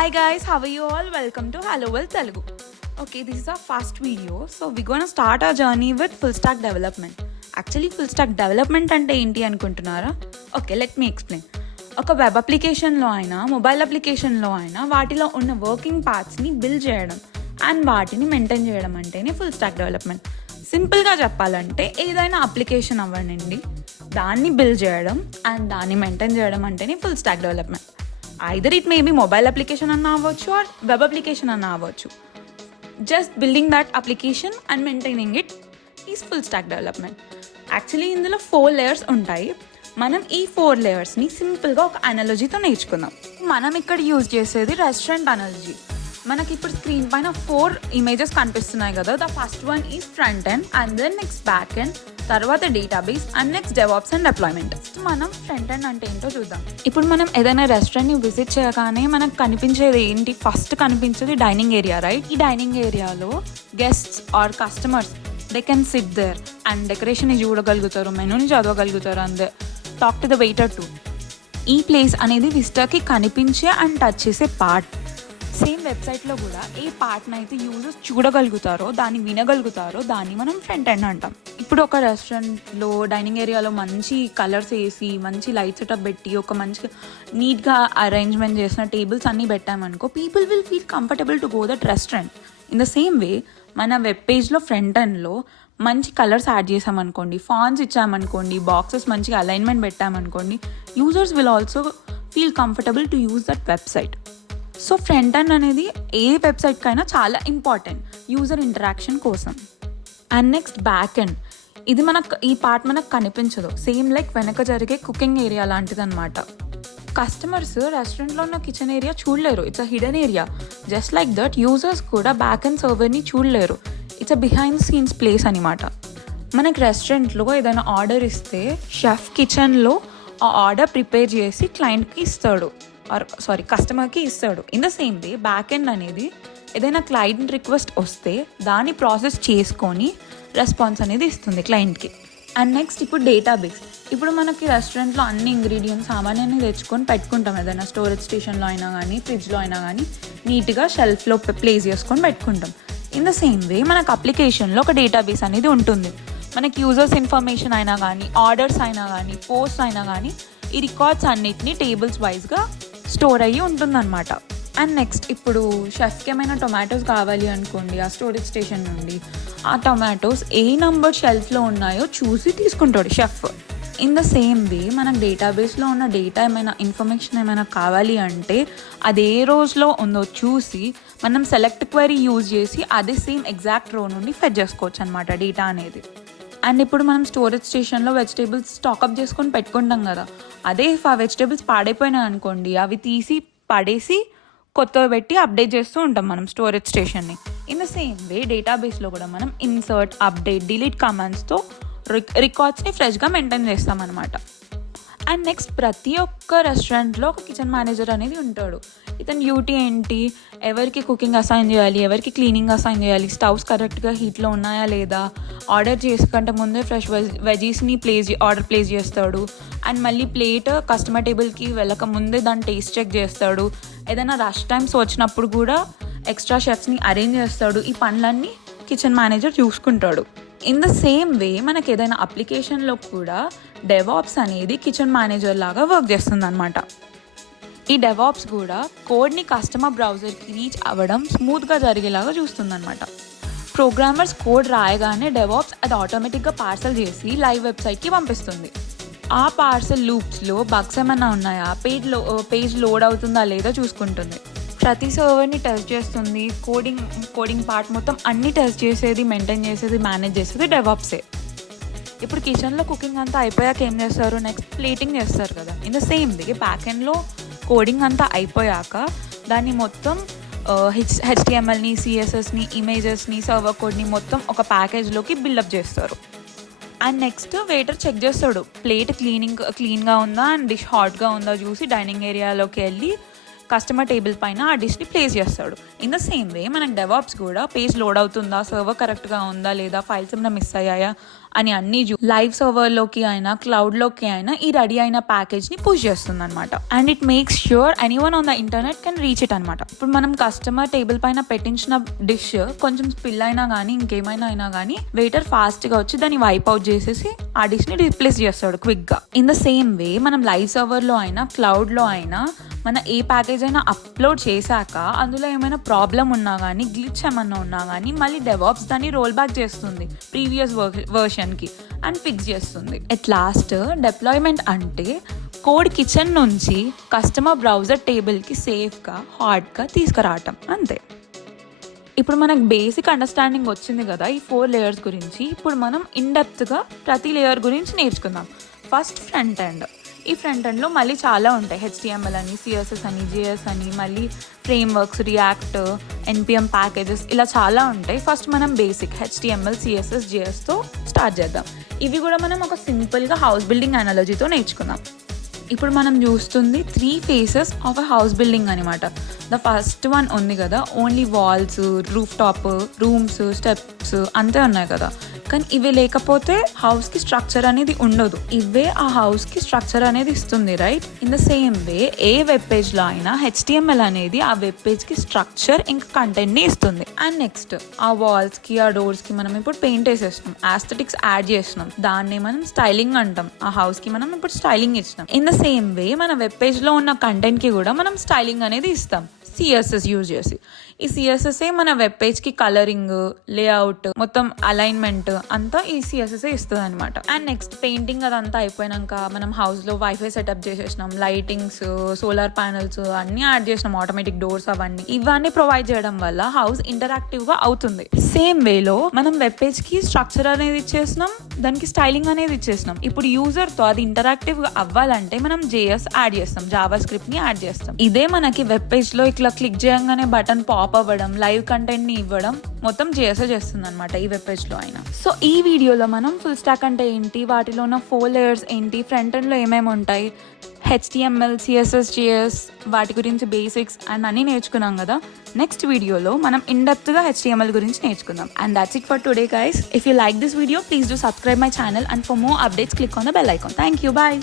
Hi guys, how are you all? Welcome to Hello World Telugu. Okay, this is our first video. So we're going to start our journey with full stack development. Actually, full stack development అంటే ఏంటి అనుకుంటున్నారా? Okay, let me explain. ఒక web అప్లికేషన్లో అయినా mobile అప్లికేషన్లో అయినా వాటిలో ఉన్న వర్కింగ్ పార్ట్స్ని బిల్డ్ చేయడం అండ్ వాటిని మెయింటైన్ చేయడం అంటేనే ఫుల్ స్టాక్ డెవలప్మెంట్. సింపుల్గా చెప్పాలంటే ఏదైనా అప్లికేషన్ అవ్వనండి, దాన్ని బిల్డ్ చేయడం అండ్ దాన్ని మెయింటైన్ చేయడం అంటేనే full stack development. Either it may be mobile application అన్న అవ్వచ్చు ఆర్ వెబ్ అప్లికేషన్ అన్న అవ్వచ్చు. Just building that application and maintaining it is full stack development. Actually ఇందులో 4 లేయర్స్ ఉంటాయి. మనం ఈ 4 లేయర్స్ని సింపుల్గా ఒక అనాలజీతో నేర్చుకుందాం. మనం ఇక్కడ యూజ్ చేసేది రెస్టారెంట్ అనాలజీ. మనకి ఇప్పుడు స్క్రీన్ పైన 4 ఇమేజెస్ కనిపిస్తున్నాయి కదా. The first one is front end and then next back end, తర్వాత database and next DevOps and deployment. మనం ఫ్రంట్ ఎండ్ అంటే ఏంటో చూద్దాం. ఇప్పుడు మనం ఏదైనా రెస్టారెంట్ని విజిట్ చేయగానే మనకు కనిపించేది ఏంటి? ఫస్ట్ కనిపించేది డైనింగ్ ఏరియా, రైట్? ఈ డైనింగ్ ఏరియాలో guests or customers they can sit there and డెకరేషన్ని చూడగలుగుతారు, మెనూని చదవగలుగుతారు and talk to the waiter too. ఈ ప్లేస్ అనేది విజిటర్కి కనిపించే అండ్ టచ్ చేసే పార్ట్. సేమ్ వెబ్సైట్లో కూడా ఏ పార్ట్ని అయితే యూజర్స్ చూడగలుగుతారో, దాన్ని వినగలుగుతారో దాన్ని మనం ఫ్రంట్ ఎండ్ అంటాం. ఇప్పుడు ఒక రెస్టారెంట్లో డైనింగ్ ఏరియాలో మంచి కలర్స్ వేసి మంచి లైట్ సెటప్ పెట్టి ఒక మంచి నీట్గా అరేంజ్మెంట్ చేసిన టేబుల్స్ అన్నీ పెట్టామనుకో, people will feel comfortable to go that restaurant. In the same way మన వెబ్ పేజ్లో ఫ్రంట్ ఎండ్లో మంచి కలర్స్ యాడ్ చేసామనుకోండి, ఫాంట్స్ ఇచ్చామనుకోండి, బాక్సెస్ మంచిగా అలైన్మెంట్ పెట్టామనుకోండి, users will also feel comfortable to use that website. So front end అనేది ఏ వెబ్సైట్కైనా చాలా ఇంపార్టెంట్ యూజర్ ఇంటరాక్షన్ కోసం. And next back end. ఇది ఈ పార్ట్ మనకు కనిపించదు. సేమ్ లైక్ వెనక జరిగే కుకింగ్ ఏరియా లాంటిది అనమాట. కస్టమర్స్ రెస్టారెంట్లో ఉన్న కిచెన్ ఏరియా చూడలేరు, it's a hidden area. Just like that users కూడా బ్యాక్ ఎండ్ సర్వర్ని చూడలేరు, it's a behind scenes place అనమాట. మనకి రెస్టారెంట్లో ఏదైనా ఆర్డర్ ఇస్తే షెఫ్ కిచెన్లో ఆ ఆర్డర్ ప్రిపేర్ చేసి క్లయింట్కి ఇస్తాడు, కస్టమర్కి ఇస్తాడు. In the same way back end అనేది ఏదైనా క్లయింట్ రిక్వెస్ట్ వస్తే దాన్ని ప్రాసెస్ చేసుకొని రెస్పాన్స్ అనేది ఇస్తుంది క్లయింట్కి. అండ్ నెక్స్ట్ ఇప్పుడు డేటాబేస్. ఇప్పుడు మనకి రెస్టారెంట్లో అన్ని ఇంగ్రీడియంట్స్ సామాన్యాన్ని తెచ్చుకొని పెట్టుకుంటాం, ఏదైనా స్టోరేజ్ స్టేషన్లో అయినా కానీ ఫ్రిడ్జ్లో అయినా కానీ నీట్గా షెల్ఫ్లో ప్లేస్ చేసుకొని పెట్టుకుంటాం. ఇన్ ద సేమ్ వే మనకు అప్లికేషన్లో ఒక డేటాబేస్ అనేది ఉంటుంది. మనకి యూజర్స్ ఇన్ఫర్మేషన్ అయినా కానీ, ఆర్డర్స్ అయినా కానీ, పోస్ట్ అయినా కానీ ఈ రికార్డ్స్ అన్నిటినీ టేబుల్స్ వైజ్గా స్టోర్ అయ్యి ఉంటుందన్నమాట. అండ్ నెక్స్ట్ ఇప్పుడు షెఫ్కి ఏమైనా టొమాటోస్ కావాలి అనుకోండి, ఆ స్టోరేజ్ స్టేషన్ నుండి ఆ టొమాటోస్ ఏ నంబర్ షెల్ఫ్లో ఉన్నాయో చూసి తీసుకుంటాడు షెఫ్. ఇన్ ద సేమ్ వే మనకు డేటాబేస్లో ఉన్న డేటా ఏమైనా ఇన్ఫర్మేషన్ ఏమైనా కావాలి అంటే అది ఏ రోజులో ఉందో చూసి మనం సెలెక్ట్ క్వరీ యూజ్ చేసి అదే సేమ్ ఎగ్జాక్ట్ రో నుండి ఫెచ్ చేసుకోవచ్చు అనమాట డేటా అనేది. అండ్ ఇప్పుడు మనం స్టోరేజ్ స్టేషన్లో వెజిటేబుల్స్ స్టాకప్ చేసుకొని పెట్టుకుంటాం కదా, అదే ఇఫ్ ఆ వెజిటేబుల్స్ పాడైపోయినాయి అనుకోండి, అవి తీసి పడేసి కొత్తవి పెట్టి అప్డేట్ చేస్తూ ఉంటాం మనం స్టోరేజ్ స్టేషన్ని. ఇన్ ద సేమ్ వే డేటాబేస్లో కూడా మనం ఇన్సర్ట్, అప్డేట్, డిలీట్ కమాండ్స్తో రికార్డ్స్ని ఫ్రెష్గా మెయింటైన్ చేస్తామన్నమాట. అండ్ నెక్స్ట్ ప్రతి ఒక్క రెస్టారెంట్లో ఒక కిచెన్ మేనేజర్ అనేది ఉంటాడు. ఇతని డ్యూటీ ఏంటి? ఎవరికి కుకింగ్ అసైన్ చేయాలి, ఎవరికి క్లీనింగ్ అసైన్ చేయాలి, స్టవ్స్ కరెక్ట్గా హీట్లో ఉన్నాయా లేదా, ఆర్డర్ చేసుకుంటే ముందే ఫ్రెష్ వెజీస్ని ఆర్డర్ ప్లేస్ చేస్తాడు. అండ్ మళ్ళీ ప్లేట్ కస్టమర్ టేబుల్కి వెళ్ళక ముందే దాన్ని టేస్ట్ చెక్ చేస్తాడు. ఏదైనా రష్ టైమ్స్ వచ్చినప్పుడు కూడా ఎక్స్ట్రా షెఫ్స్ని అరేంజ్ చేస్తాడు. ఈ పనులన్నీ కిచెన్ మేనేజర్ చూసుకుంటాడు. ఇన్ ద సేమ్ వే మనకి ఏదైనా అప్లికేషన్లో కూడా డెవాప్స్ అనేది కిచెన్ మేనేజర్ లాగా వర్క్ చేస్తుంది అనమాట. ఈ డెవాప్స్ కూడా కోడ్ని కస్టమర్ బ్రౌజర్కి రీచ్ అవ్వడం స్మూత్గా జరిగేలాగా చూస్తుంది అనమాట. ప్రోగ్రామర్స్ కోడ్ రాయగానే డెవాప్స్ అది ఆటోమేటిక్గా పార్సల్ చేసి లైవ్ వెబ్సైట్కి పంపిస్తుంది. ఆ పార్సల్ లూప్స్లో బగ్స్ ఏమైనా ఉన్నాయా, పేజ్ లోడ్ అవుతుందా లేదా చూసుకుంటుంది. ప్రతి సర్వర్ని టెస్ట్ చేస్తుంది. కోడింగ్ పార్ట్ మొత్తం అన్నీ టెస్ట్ చేసేది, మెయింటైన్ చేసేది, మేనేజ్ చేసేది డెవాప్సే. ఇప్పుడు కిచెన్లో కుకింగ్ అంతా అయిపోయాక ఏం చేస్తారు? నెక్స్ట్ ప్లేటింగ్ చేస్తారు కదా. In the same way back ఎండ్లో కోడింగ్ అంతా అయిపోయాక దాన్ని మొత్తం HTMLని, CSSని, ఇమేజెస్ని, సర్వర్ కోడ్ని మొత్తం ఒక ప్యాకేజ్లోకి బిల్డప్ చేస్తారు. అండ్ నెక్స్ట్ వెయిటర్ చెక్ చేస్తాడు ప్లేట్ క్లీన్గా ఉందా అండ్ డిష్ హాట్గా ఉందా చూసి డైనింగ్ ఏరియాలోకి వెళ్ళి కస్టమర్ టేబుల్ పైన ఆ డిష్ని ప్లేస్ చేస్తాడు. ఇన్ ద సేమ్ వే మనకు డెవాప్స్ కూడా పేజ్ లోడ్ అవుతుందా, సర్వర్ కరెక్ట్గా ఉందా లేదా, ఫైల్స్ ఏమైనా మిస్ అయ్యాయా అని అన్ని లైవ్ సర్వర్లోకి అయినా క్లౌడ్లోకి అయినా ఈ రెడీ అయిన ప్యాకేజ్ని పుష్ చేస్తుంది అనమాట. And it makes sure anyone on the internet can reach it అనమాట. ఇప్పుడు మనం కస్టమర్ టేబుల్ పైన పెట్టించిన డిష్ కొంచెం స్పిల్ అయినా కానీ ఇంకేమైనా అయినా కానీ వెయిటర్ ఫాస్ట్గా వచ్చి దాన్ని వైప్ అవుట్ చేసేసి ఆ డిష్ని రీప్లేస్ చేస్తాడు క్విక్గా. ఇన్ ద సేమ్ వే మనం లైవ్ సర్వర్లో అయినా క్లౌడ్లో అయినా మన ఏ ప్యాకేజ్ అయినా అప్లోడ్ చేశాక అందులో ఏమైనా ప్రాబ్లం ఉన్నా కానీ గ్లిచ్ ఏమన్నా ఉన్నా కానీ మళ్ళీ డెవాప్స్ దాన్ని రోల్ బ్యాక్ చేస్తుంది ప్రీవియస్ వర్షన్కి అండ్ ఫిక్స్ చేస్తుంది. ఎట్ లాస్ట్ డిప్లాయ్మెంట్ అంటే కోడ్ కిచెన్ నుంచి కస్టమర్ బ్రౌజర్ టేబుల్కి సేఫ్గా హార్డ్గా తీసుకురావటం అంతే. ఇప్పుడు మనకు బేసిక్ అండర్స్టాండింగ్ వచ్చింది కదా ఈ 4 లేయర్స్ గురించి. ఇప్పుడు మనం ఇన్డెప్త్గా ప్రతి లేయర్ గురించి నేర్చుకుందాం. First front end. ఈ ఫ్రంట్ ఎండ్లో మళ్ళీ చాలా ఉంటాయి. HTML అని, CSS అని, JS అని, మళ్ళీ ఫ్రేమ్వర్క్స్, రియాక్ట్, NPM ప్యాకేజెస్, ఇలా చాలా ఉంటాయి. ఫస్ట్ మనం బేసిక్ HTML, CSS, JSతో స్టార్ట్ చేద్దాం. ఇవి కూడా మనం ఒక సింపుల్గా హౌస్ బిల్డింగ్ అనాలజీతో నేర్చుకుందాం. ఇప్పుడు మనం చూస్తుంది 3 phases of a house building అనమాట. ద ఫస్ట్ వన్ ఉంది కదా, only walls, roof top, rooms, steps అంతే ఉన్నాయి కదా. కానీ ఇవి లేకపోతే హౌస్కి స్ట్రక్చర్ అనేది ఉండదు. ఇవే ఆ హౌస్కి స్ట్రక్చర్ అనేది ఇస్తుంది, right? In the same way A web పేజ్లో అయినా HTML అనేది ఆ వెబ్ పేజ్కి స్ట్రక్చర్ ఇంకా కంటెంట్ని ఇస్తుంది. అండ్ నెక్స్ట్ ఆ వాల్స్కి, ఆ డోర్స్కి మనం ఇప్పుడు పెయింట్ వేసేస్తున్నాం, ఆస్థెటిక్స్ యాడ్ చేస్తున్నాం, దాన్ని మనం స్టైలింగ్ అంటాం. ఆ హౌస్కి మనం ఇప్పుడు స్టైలింగ్ ఇచ్చినాం. ఇన్ ద సేమ్ వే మన వెబ్ పేజ్లో ఉన్న కంటెంట్కి కూడా మనం స్టైలింగ్ అనేది ఇస్తాం CSS యూజ్ చేసి. ఈ CSS మన వెబ్ పేజ్కి కలరింగ్, లేఅవుట్, మొత్తం అలైన్మెంట్ అంతా ఈ CSS ఇస్తుంది అనమాట. అండ్ నెక్స్ట్ పెయింటింగ్ అదంతా అయిపోయినాక మనం హౌస్లో వైఫై సెటప్ చేసేసినాం, లైటింగ్స్, సోలార్ ప్యానల్స్ అన్నీ యాడ్ చేసినాం, ఆటోమేటిక్ డోర్స్ ఇవన్నీ ప్రొవైడ్ చేయడం వల్ల హౌస్ ఇంటరాక్టివ్గా అవుతుంది. సేమ్ వేలో మనం వెబ్ పేజ్కి స్ట్రక్చర్ అనేది ఇచ్చేసినాం, దానికి స్టైలింగ్ అనేది ఇచ్చేసినాం. ఇప్పుడు యూజర్తో అది ఇంటరాక్టివ్గా అవ్వాలంటే మనం JS యాడ్ చేస్తాం, జావా స్క్రిప్ట్ని యాడ్ చేస్తాం. ఇదే మనకి వెబ్ పేజ్లో ఇట్లా క్లిక్ చేయగానే బటన్ పాప్ అవ్వడం, లైవ్ కంటెంట్ని ఇవ్వడం మొత్తం JS చేస్తుంది అనమాట ఈ వెబ్ పేజ్లో అయినా. సో ఈ వీడియోలో మనం ఫుల్ స్టాక్ అంటే ఏంటి, వాటిలో ఉన్న 4 లేయర్స్ ఏంటి, ఫ్రంట్ ఎండ్లో ఏమేమి ఉంటాయి, HTML, CSS, JS వాటి గురించి బేసిక్స్ అండ్ అన్నీ నేర్చుకున్నాం కదా. నెక్స్ట్ వీడియోలో మనం ఇన్డెప్త్గా HTML గురించి నేర్చుకుందాం. And that's it for today guys. If you like this video, please do subscribe my channel and for more updates click on the bell icon. Thank you. Bye.